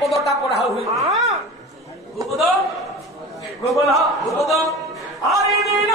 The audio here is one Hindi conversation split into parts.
पदटा पढ़ा हुई भूपद भूपद भूपद हरि दिन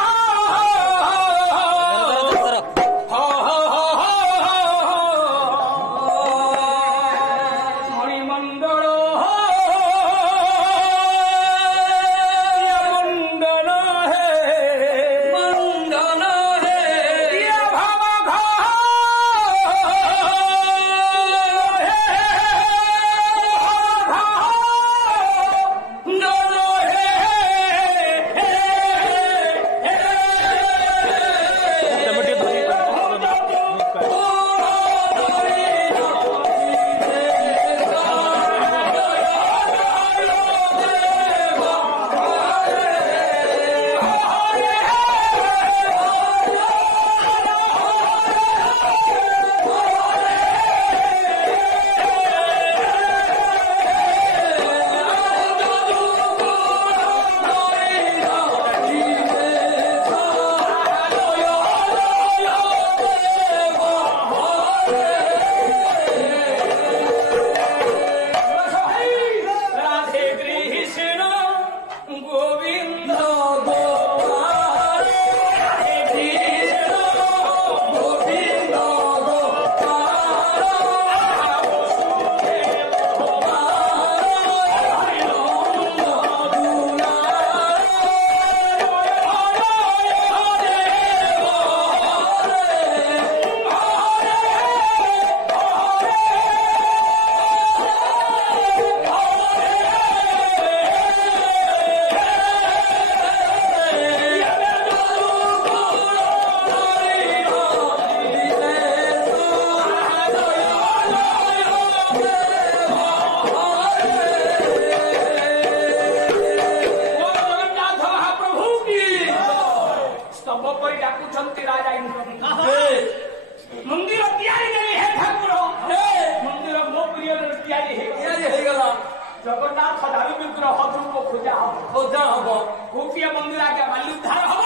जगन्नाथ दारू विग्रह ध्रुव खोजा खोजा हम गोपीय मंदिर आगे बाली उद्धार हम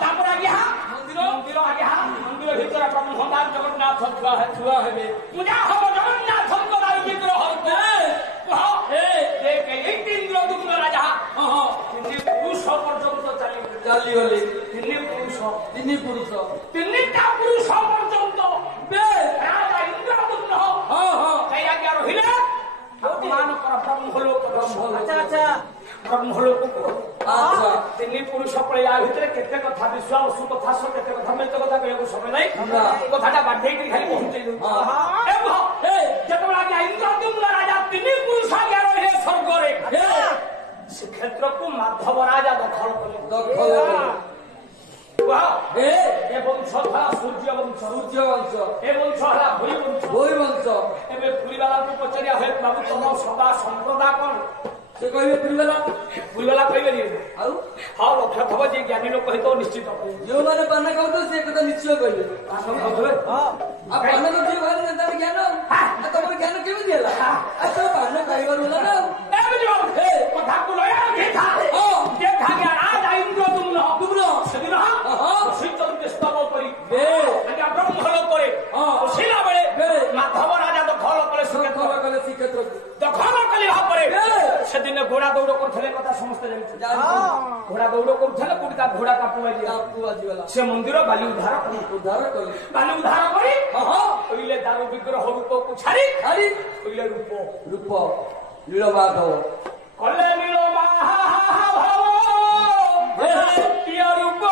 तापर आगे मंदिर मंदिर आगे मंदिर भीतर ब्रह्मदार जगन्नाथ छुआ है छुआ है पूजा हम जगन्नाथ दारू विग्रह इंद्र दुग्न राजा पुरुष पर्यंत चली गले तीन पुरुष तीनटा पुरुष पर्यंत राजा इंद्र दुग्न कई आगे रहिले ब्रह्मलोक तीन पुरुष पड़े या भितर केते कथा विश्वास कथा सब केते कथा में कथा कहू समय नहीं कथाटा बाध्य खाली पहुंचे जब आगे इंद्रद्युम्न राजा तीन पुरुष आगे रहे स्वर्ग से क्षेत्र को माधव राजा दखल कले वंश था सूर्य वंश ए वंश है भूरी वंश एवं पुरीवाला को पचारिया है बाबू तुम सदा संप्रदाय कौन से कहे पुरीवाला कहे हाँ लक्ष्य थब जे ज्ञानी लोग कहे तो निश्चित जो मैंने पान कहते से निश्चय कहे पान तो जो ज्ञान तुम ज्ञान केमी दिला तो पान कह कथा को लया इंद्र तुम सेदिन स्तव करी ब्रह्मलोक बसिला बेले माधव राजा दखल कले श्रीक्षेत्र दखल कले से दिन घोड़ा दौड़ करते कथा समस्त घोड़ा दौड़ करते घोड़ा कापू से मंदिर बाली उद्धार बाली उद्धार करी दारू विग्रह रूप को छाड़ी रूप नीलमाधव कले नीलमाधव रूप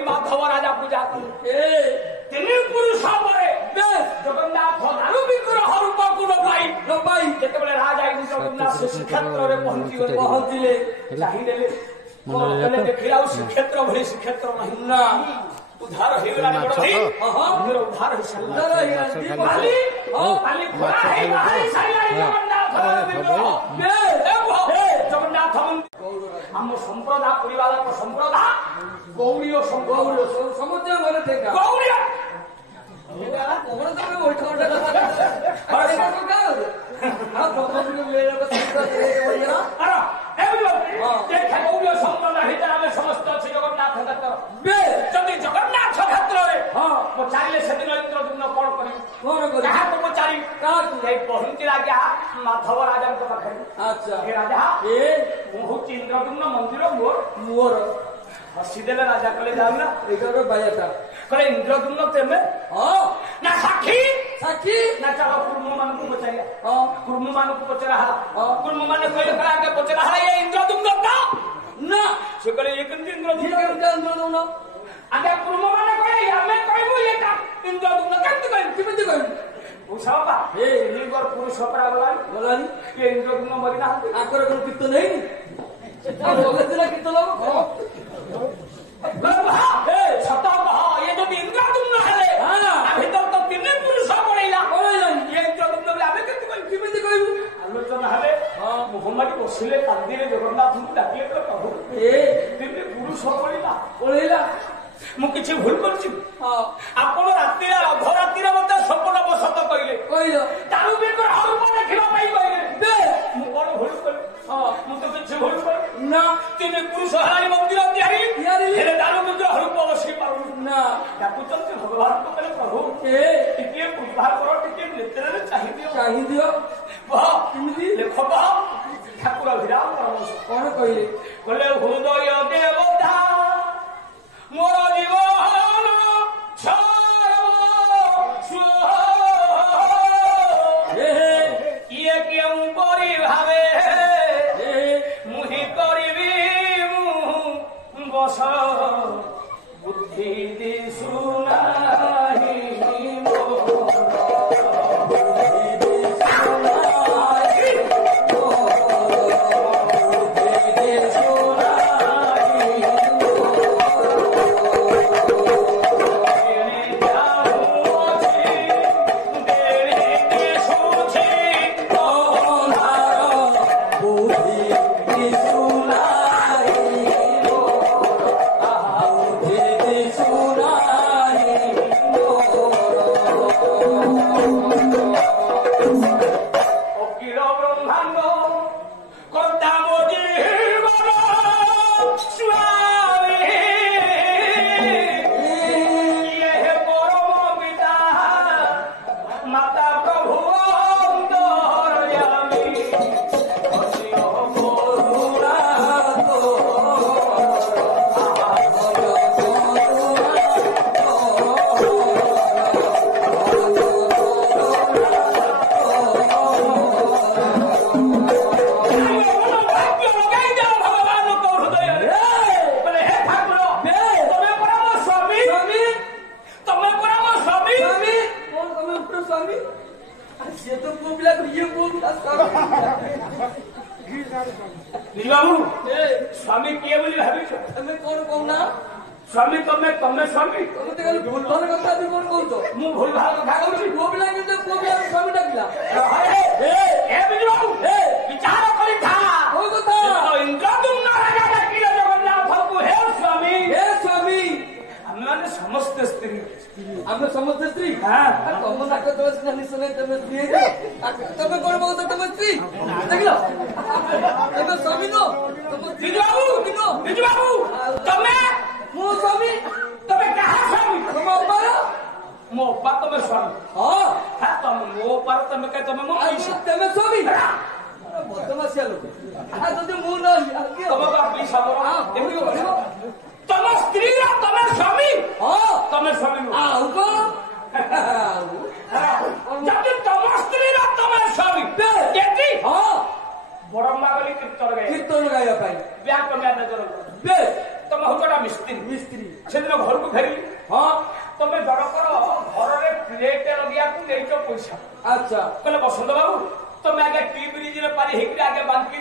माधव राजा पूजा तीन पुरुष जगन्नाथ दारू विग्रह रूप को नपाई जिते राजा श्रीक्षेत्र पहुंचले चाहिए देखा श्रीक्षेत्र भली श्रीक्षेत्र नहीं उद्धार उद्धार जगन्नाथ आम संप्रदाय परिवार संप्रदाय गौरी गौरी ପବନ ତମେ ବୈଠ ଯଦି ଜଗନ୍ନାଥ କ୍ଷେତ୍ରରେ ପଚାରିଲେ ସେଦିନ ଇନ୍ଦ୍ରଦ୍ୟୁମ୍ନ କଣ କରିବି କାହାକୁ ପଚାରି ପହଞ୍ଚିଲା ଆଜ୍ଞା ମାଧବ ରାଜାଙ୍କ ପାଖରେ। ଆଚ୍ଛା ଏ ରାଜା ମୁଁ ହଉଛି ଇନ୍ଦ୍ରଦ୍ୟୁମ୍ନ ମନ୍ଦିର ମୋର ହସିଦେଲେ ରାଜା କହିଲେ ଯାଉନା ଏଇଟାର ବାୟାଟା କହିଲେ ଇନ୍ଦ୍ରଦ୍ୟୁମ୍ନ ତେମେ ନା ସାକ୍ଷୀ ସାକ୍ଷୀ ନା ଚାଲ କୁର୍ମ ମାନଙ୍କୁ ପଚାରିବା କୁର୍ମ ମାନଙ୍କୁ ପଚରା କୁର୍ମ ମାନେ କହିଲେ କହିଲେ ଆଗେ ପଚରା ହେଲା ଏ ଇନ୍ଦ୍ରଦ୍ୟୁମ୍ନ ନା ସେ କହିଲେ ଇଏ କେମିତି ଇନ୍ଦ୍ରଦ୍ୟୁମ୍ନ ଆଜ୍ଞା କୁର୍ମ ମାନେ କହିଲେ ଆମେ କହିବୁ ଏଇଟା ଇନ୍ଦ୍ରଦ୍ୟୁମ୍ନ କେମିତି କହିବୁ ବାପା ପୁରୁଷ ପରା ଗଲାନି ଏ ଇନ୍ଦ୍ରଦ୍ୟୁମ୍ନ ମରିନାହାନ୍ତି ଆଙ୍କର କଣ କୀର୍ତ୍ତନ ହେଇନି କୀର୍ତ୍ତନ ସତ ଇଏ ଯଦି ଇନ୍ଦ୍ରଦ୍ୟୁମ୍ନ ହେଲେ ଭିତରେ ତ ତିନି ପୁରୁଷ ପଳେଇଲା ଇଏ ଇନ୍ଦ୍ରଦ୍ୟୁମ୍ନ ବୋଲେ ଆମେ କେମିତି କହିବୁ ଆଲୋଚନା ହେଲେ ମୁହମ୍ମଦ ବସିଲେ କାନ୍ଦିରେ ଜଗନ୍ନାଥଙ୍କୁ ଡାକିଲେ ପ୍ରଭୁ ତିନି ପୁରୁଷ ପଳେଇଲା ମୁଁ କିଛି ଭୁଲ କରିଛି ଆପଣ ରାତିରେ ଅଧରାତିରେ ମତେ ସ୍ୱପ୍ନ ବସତ କହିଲେ ତାରୁ ବେକର ହରୂପ ଦେଖିବା ପାଇଁ କହିଲେ ମୁଁ କଣ ଭୁଲ କଲି ମୁଁ ତ କିଛି ଭୁଲ କଲି ନା ତିନି ପୁରୁଷ ହେଲାଣି ମନ୍ଦିର ତିଆରି ହେଲେ ତାରୁ ମଧ୍ୟ ହରୂପ ବସି ପାରୁନି ନା ଡାକୁଛନ୍ତି ଭଗବାନଙ୍କୁ କହିଲେ ପ୍ରଭୁ ଟିକେ ବୁଝାର କର ଟିକେ ନେତ୍ରରେ ଚାହିଁଦିଅ କେମିତି ଲେଖ ଠାକୁର ବିରାମ କଣ କହିଲେ ହୃଦୟ ଦେବତା ମୋର ଜୀବନ ଇଏ କେଉଁ ପରି ଭାବେ ମୁହିଁ କରିବି ମୁଁ ବସ ବୁଦ୍ଧି ଦିଶୁନାହିଁ स्वामी किए बोली भाभी तमें कौन कहना स्वामी तमें स्वामी भूल भाल कथा भी कौन कहतो मु भूल भाल कथा कहू को बिला के को बिला स्वामी डाकिला ए बिजू विचार करी था हो कथा तो इंद्रद्युम्न राजा डाकिला जगन्नाथ को हे स्वामी हम माने समस्त स्त्री हम समस्त स्त्री हां तुम नाक दोष नहीं सुने तमें स्त्री तमें कौन कहतो तमें स्त्री देखलो तमें स्वामी नो बिजू बाबू तमें मो स्वामी तमें कहा स्वामी मो अप्पा तमें स्वामी हाँ तुम मो पर तमें कह तमें मो तमें स्वामी बदमाशिया लोग तो मु न तमें बापी साबर तम स्त्री तमें स्वामी तमें स्वामी जब तम स्त्री तमें स्वामी बड़म्बा गली कीर्तन गाइबा पाई ब्याक मैनेजर तुम हूँ मिस्त्री से दिन घर को फेर तुम जड़कर घर में प्लेट लगे पैसा अच्छा कहले बसंत बाबू तुम आगे टी ब्रिज पारी होकर आगे बांकी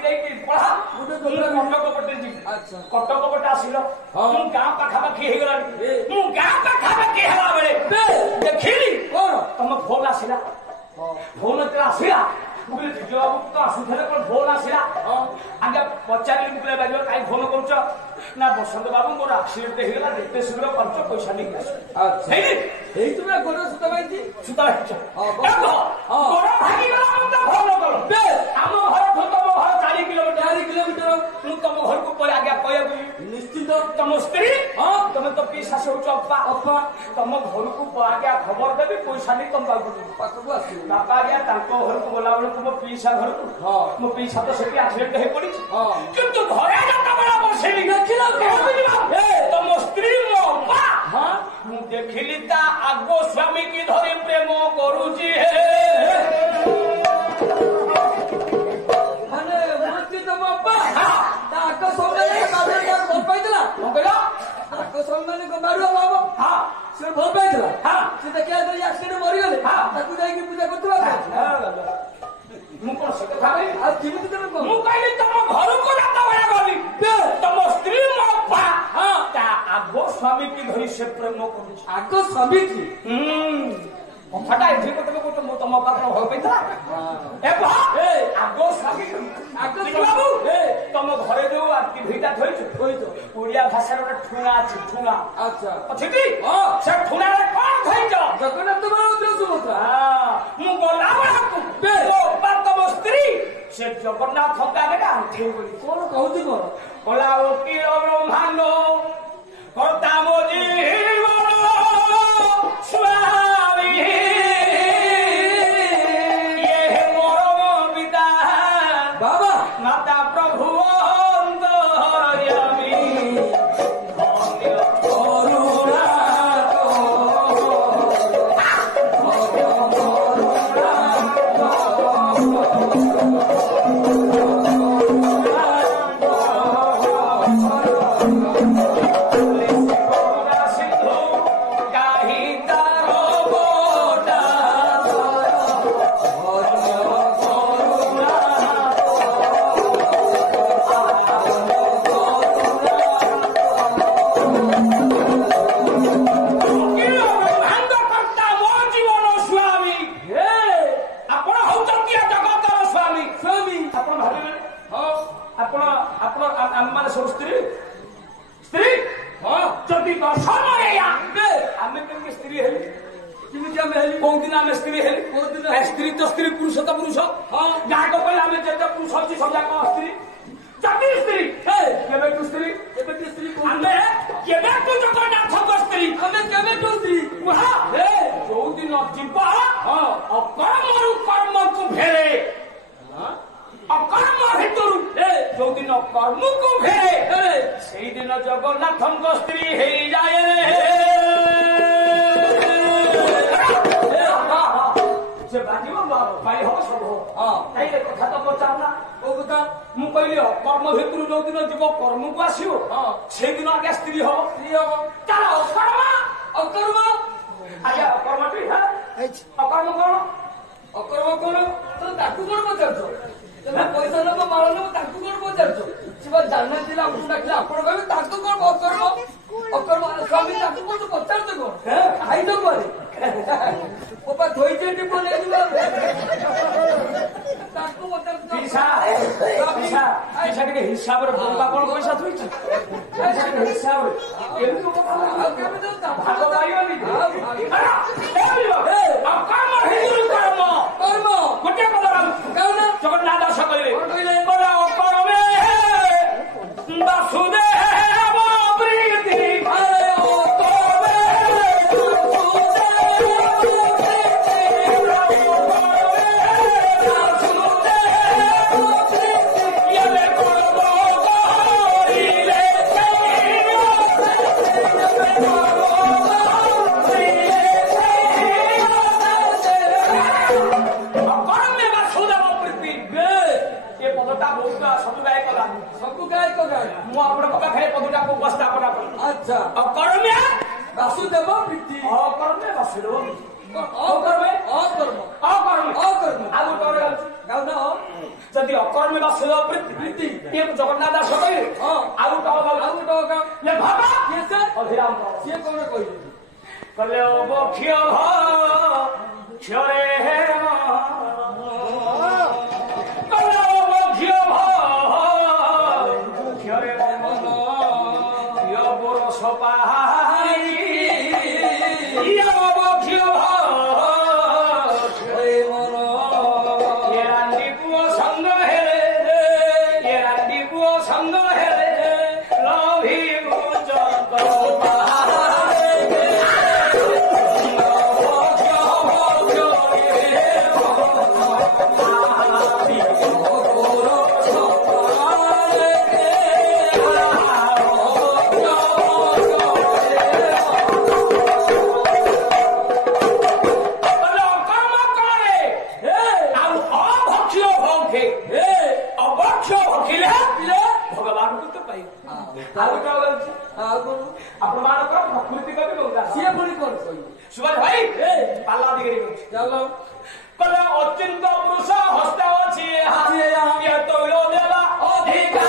पढ़ा कटक पटे जी कटक पटे आसिल मु गाँ पाखापाखि मु गाँ पाखापाखि है बेले देखिली तुम फोन आसला फोन आसला बाबू तो आसुले कौन फोन आसला आगे पचारे कहीं फोन कर ନା ବସନ୍ତ ବାବୁ ମୋର ଆକ୍ସିଡେଣ୍ଟ ହେଇଗଲା ଯେତେ ଶୀଘ୍ର ଖର୍ଚ୍ଚ ପଇସା ନେଇକି ଆସ। ଏଇ ତୁମେ ଗୋଡ ସୁତା ପାଇଛି ସୁତା ହେଇଛ ଗୋଡ ଭାଙ୍ଗିଗଲା ଭଲ କଲ ଆମ ଘରଠୁ ତମ ଘର 4 କିଲୋମିଟର ମୁଁ ତମ ଘରକୁ ପରେ ଆଜ୍ଞା କହିବାକୁ ନିଶ୍ଚିତ। ତମ ସ୍ତ୍ରୀ ହଁ ତମେ ତ ପିଇ ଶାଶୁ ହଉଛ ଅପା ତମ ଘରକୁ ଆଜ୍ଞା ଖବର ଦେବି ପଇସା ନେଇ ତମ ପାଖକୁ ଆସିବ। ବାପା ଆଜ୍ଞା ତାଙ୍କ ଘରକୁ ଗଲା ବେଳକୁ ମୋ ପିଇସା ଘରକୁ ମୋ ପିଇସା ତ ସେଠି ଆକ୍ସିଡେଣ୍ଟ ହେଇ ପଡିଛି କିନ୍ତୁ ଘରେ ଯେତେବେଳେ ବସିଲି ଦେଖିଲ ତମ ସ୍ତ୍ରୀ ମୋ ଅପା ମୁଁ ଦେଖିଲି ତା ଆଗ ସ୍ୱାମୀ କି ଧରି ପ୍ରେମ କରୁଛି ମାନେ ତମ ଅପା ତା ଆଗ ସ୍ୱାମୀ ଭଲ ପାଇଥିଲା କଣ କହିଲ ଆଗ ସ୍ୱାମୀ ବାଡୁଆ ହବ ସେ ଭଲ ପାଇଥିଲା ସେ ଦେଖିଲା ଆକ୍ସିଡେଣ୍ଟ ମରିଗଲେ ତାକୁ ଯାଇକି ପୂଜା କରୁଥିବା ମୁଁ କଣ ସେ କଥା କହିଲି ଆଉ କେମିତି ତମେ ମୁଁ କହିଲି ତମ ଘରକୁ ଯେତେବେଳେ ଗଲି ତମ ସ୍ତ୍ରୀ ମୋ ଅପା ତା ଆଗ ସ୍ୱାମୀ କି ଧରି ସେ ପ୍ରେମ କରୁଛି ଆଗ ସ୍ୱାମୀ କି କଥାଟା ଏଠି ତମେ କହୁଛ ମୁଁ ତମ ପାଖରେ ଭଲ ପାଇଥିଲା ଆଗ ସ୍ୱାମୀ ବାବୁ ତମ ଘରେ ଯୋଉ ଟିଭିଟା ଥୋଇଛ ଓଡିଆ ଭାଷାର ଗୋଟେ ଠୁଣା ଅଛି ଠୁଣା ଆଚ୍ଛା ଅଛି କି ସେ ଠୁଣାରେ କଣ ଥୋଇଛ ଜଗନ୍ନାଥ ବଳଭଦ୍ର ସୁଭଦ୍ରା ମୁଁ ଗଲା ବେଳକୁ ତମ ସ୍ତ୍ରୀ ସେ ଜଗନ୍ନାଥ ଆଗରେ ଆଣ୍ଠେଇ ପଡି କଣ କହୁଛି କଣ କଲା ଓକିଲ ବ୍ରହ୍ମାଣ୍ଡ କର୍ତ୍ତା ମୋ ଜୀବନ ସ୍ୱାମୀ ଇଏ ମୋର ପିତା ବାବା ମାତା ପ୍ରଭୁ ଅନ୍ତରୟାମୀ କରୁଣା स्त्री तो स्त्री पुरुष तो पुरुष जहाँ कहले आम जिते पुरुष अच्छी सब जाक स्त्री जति स्त्री केवेटू स्त्री केवेटू जगन्नाथ स्त्री स्त्री जो दिन जीव अकर्मरु कर्म को फेरे अकर्म भितर जो दिन कर्म को फेरे से दिन जगन्नाथ स्त्री हो जाए से बाजी पाई हम सब कथा तो पचारना मु कहली कर्म भितर जो दिन जीव कर्म को आसो से दिन आगे स्त्री हम तार अकर्म आज्ञा अकर्म अकर्म कौन ଅକର୍ମ କଣ ତାକୁ କଣ ପଚାରୁଛ ତମେ ପଇସା ନବ ମାଳ ନବ ତାକୁ କଣ ପଚାରୁଛ ସେ ବା ଜାଣିନାହାନ୍ତି ଆପଣ ଡାକିଲେ ଆପଣ କହିବେ ତାକୁ କଣ ଅକର୍ମ ଅକର୍ମ ସ୍ୱାମୀ ତାକୁ କଣ ପଚାରୁଛ କଣ ଖାଇଦ ପରେ ଓପା ଧୋଇଛେ ଟିପ ନେଇଯିବ ତାକୁ ପଚାରୁଛ ଟିକେ ହିସାବରେ ବୋବା କଣ ପଇସା ଥୋଇଛି ହିସାବରେ କେମିତି ଭାଗ ପାଇବନି କର୍ମ କର୍ମ ଗୋଟିଏ କଥା ଜଗନ୍ନାଥ ଦାସ କହିଲେ କର୍ମେ ବାସୁଦେବ ପ୍ରୀତି अकर्मे वासुदेव प्रीति अकर्मे वासुदेव अकर्मे अकर्म अकर्मे अकर्म आगु करे गाउना जदि अकर्मे वासुदेव प्रीति ये जगन्नाथ दास कहले आगु तो ले बाबा के से अभिराम से कोन कहले कहले ओ बखिय क्षरे हे कहले ओ बखिय क्षरे चलो कले अचिंत पुरुष हस्त अछि ये तैल देला अधिकार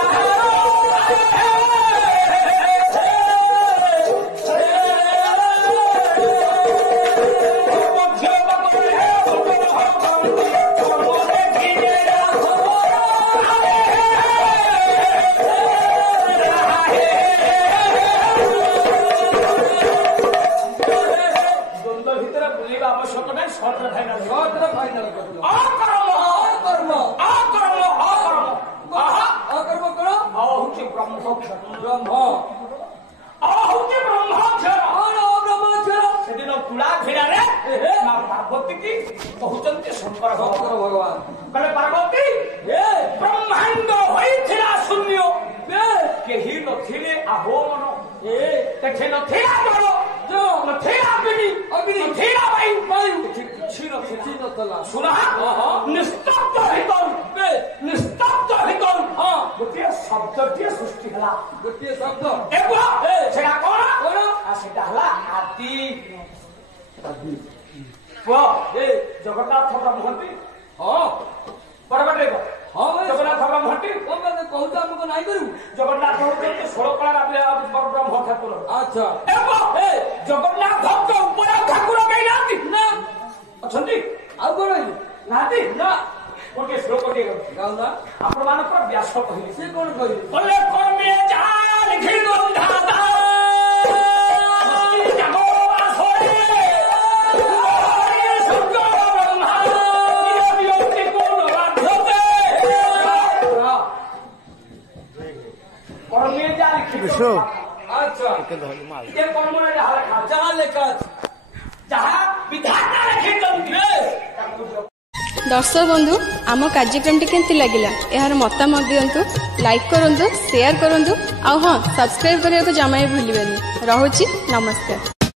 कहते शंकर भगवान कले पार्वती ब्रह्मांड होइथिला शून्य केही नथिले आहो मन तेथे नथिला जल नथिला अग्नि नथिला वायु किछि नथिला सुना निस्तब्ध गोटे शब्दटीय सृष्टि हला गोटे शब्द सेटा कोन सेटा हला आदि जगन्नाथ ब्रह्महंती हाँ परबटे हाँ जगन्नाथ ब्रह्महंती कहते हमको नहीं करू जगन्नाथ होते 16 कला ब्रह्म ठाकुर अच्छा जगन्नाथ भक्त ऊपर ठाकुर कहीं नाती ना अछंती आउ कोन नाती ना ओके श्लोक के गाउ ना आपण मान पर व्यास कहिली से कोन कहिली बोले कर्मे जा लिखि दो धाता अच्छा ये कर्म ने जहाँ लेखा जहाँ विधाता लिखि दर्शक बंधु आम कार्यक्रम केमती लगिला यार मतामत दियंतु लाइक करंतु शेयर करंतु आ हां सब्सक्राइब करने को जमा भूलिबेनी। रहुची नमस्कार।